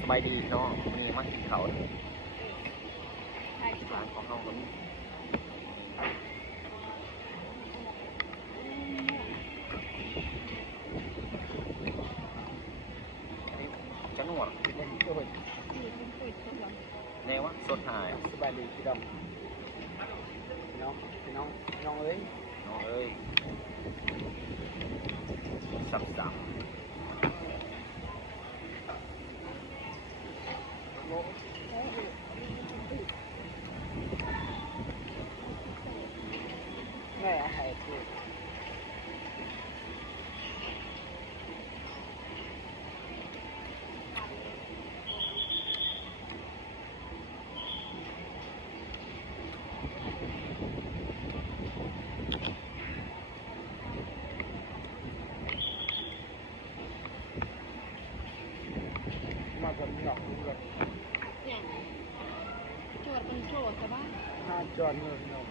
สบายดีเนาะนี่มากินเขาร้านของเขาก็มีจะนวดแนววะสดหายสบายดีพี่ดอมน้องน้องเอ้ยน้องเอ้ยสับแม่อาหารคือมากับหนอกด้วยอย่างจวดมันโจดใช่ปะน่าจอดเงินนม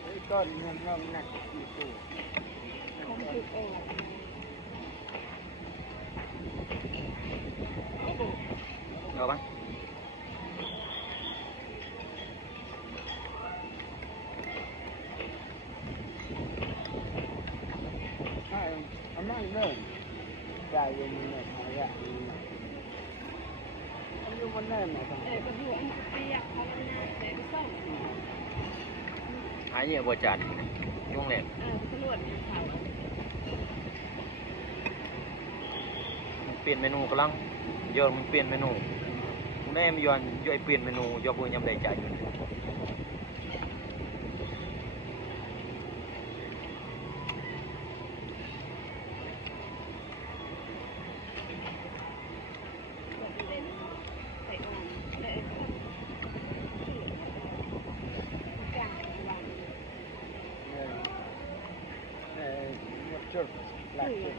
ไอ้ก้อนเงินนมหนักกี่ตัวผมถูกเองเอาปะอันนั้นเนิ่นใจเย็นๆหน่อยอ่ะอันนี้มันเนิ่นหน่อยครับกระดูกเปียกเขามันน่าแต่ไม่ส้มหายเนี่ยบัวจัดยุ่งเลยตำรวจเขาเปลี่ยนเมนูกำลังย้อนมันเปลี่ยนเมนูแม่มันย้อนย่อยเปลี่ยนเมนูย่อพูดยำใดจ่ายอยู่จุดหลักจุด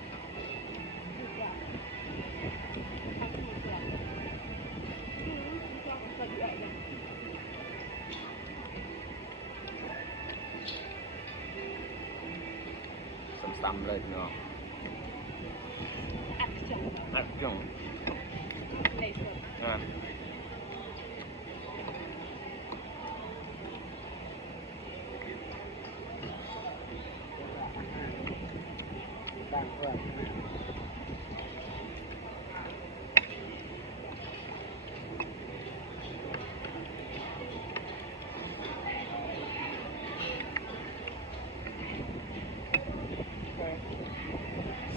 ซ้ำๆเลยเนาะอัดจุ่มต่างกัน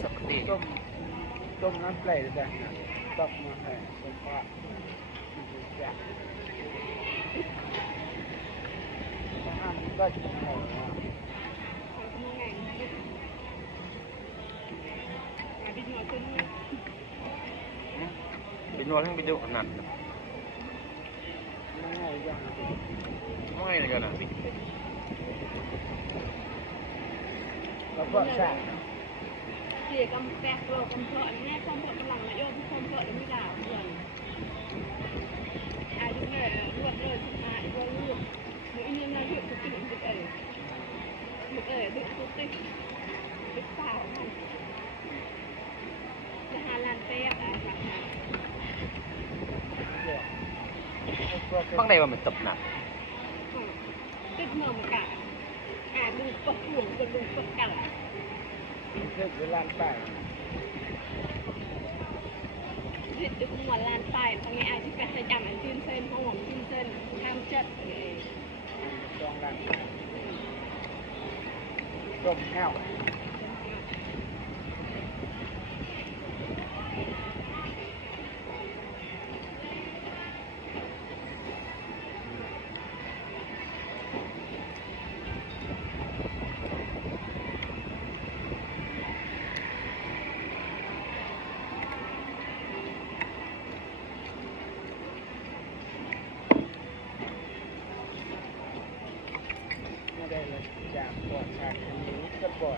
สับปะรดต้มน้ำเปล่าแต่ตอกมาให้สมภาพจะห้ามก็จะเอาบินนวดทั้งบินดุหนักไม่เลยกันนะแล้วก็ใช่เกี่ยกับแปกโลกำเพาะแม่คอมเพาะกำลังนายกคอมเพาะไม่ด่าเพื่อนอายุเนี่ยรวดเลยสุดท้ายรวดมือนี่น่าหยุดทุกสิ่งทุกดึกทุกสิ่งดึกเปล่าจะหาลานเป๊ะบางใดว่ามันตบหนักตึกเมืองกะดูปกหลุมกับดูปกกะเพื่อเวลาไปดึกหัวลานไปตรงนี้อาจจะเป็นจำอันชื่นเส้นห้องหอมชื่นเส้นข้ามจัดจองรันต้มแห้วได้เลยจากบ่อชาคันนี้ก็บ่อ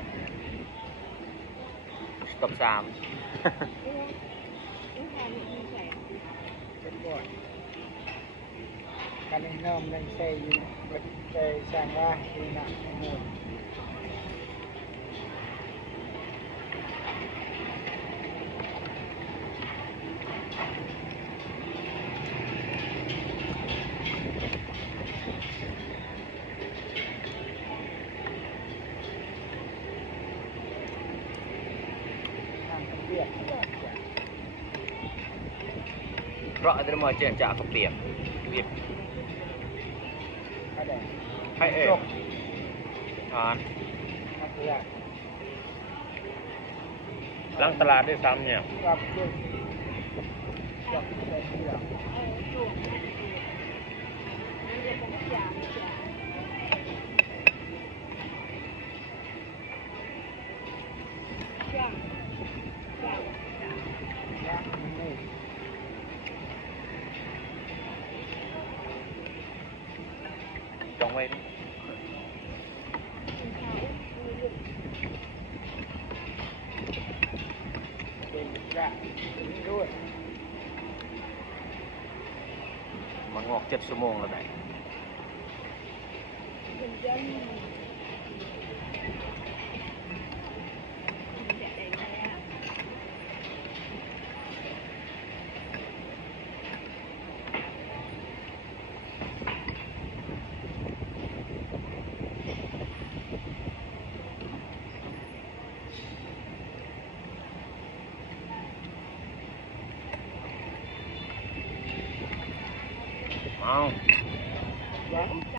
ตบสามเป็นบ่อการเนิ่มในใจอยู่ใจสั่งว่าดีหนักหมด เพราะจะมาเจนจากกระเปียกเรียบ ข้าวแดง ให้เอกทาน ข้าวเปลือก ล้างตลาดด้วยซ้ำเนี่ย กับด้วยกับใส่เปลือก จุ่มมันจะเป็นยาย่างย่าง นะนี่ จองไว้ดิ เป็นกระด้วย มันงอก7 ชั่วโมงแล้วไหน เป็นย่างแดดแดงเลยอ่ะ เอา ยัง